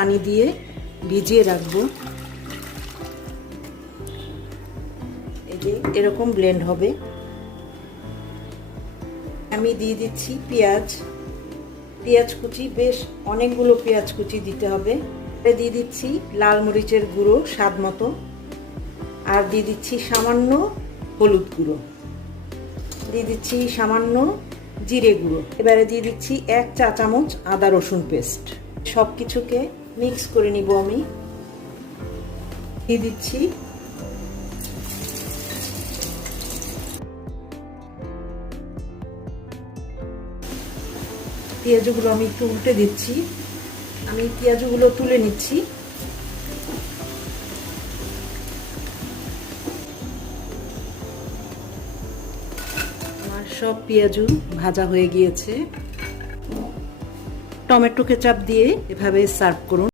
পানি দিয়ে ভিজিয়ে রাখবো। এই যে এরকম ব্লেন্ড হবে। আমি দিয়ে দিচ্ছি পেঁয়াজ কুচি, বেশ অনেকগুলো পেঁয়াজ কুচি দিতে হবে। দিয়ে দিচ্ছি লাল মরিচের গুঁড়ো স্বাদ মতো, আর দিয়ে দিচ্ছি সামান্য হলুদ গুঁড়ো, দিয়ে দিচ্ছি সামান্য জিরে গুঁড়ো। এবারে দিয়ে দিচ্ছি 1 চা চামচ আদা রসুন পেস্ট। সব কিছুকে মিক্স করে নিব। আমি দিয়ে দিচ্ছি পেঁয়াজগুলো, আমি একটু উল্টে দিচ্ছি। আমি পেঁয়াজগুলো তুলে নিচ্ছি। আমার সব পেঁয়াজ ভাজা হয়ে গিয়েছে। টমেটো কেচাপ দিয়ে এভাবে সার্ভ করুন।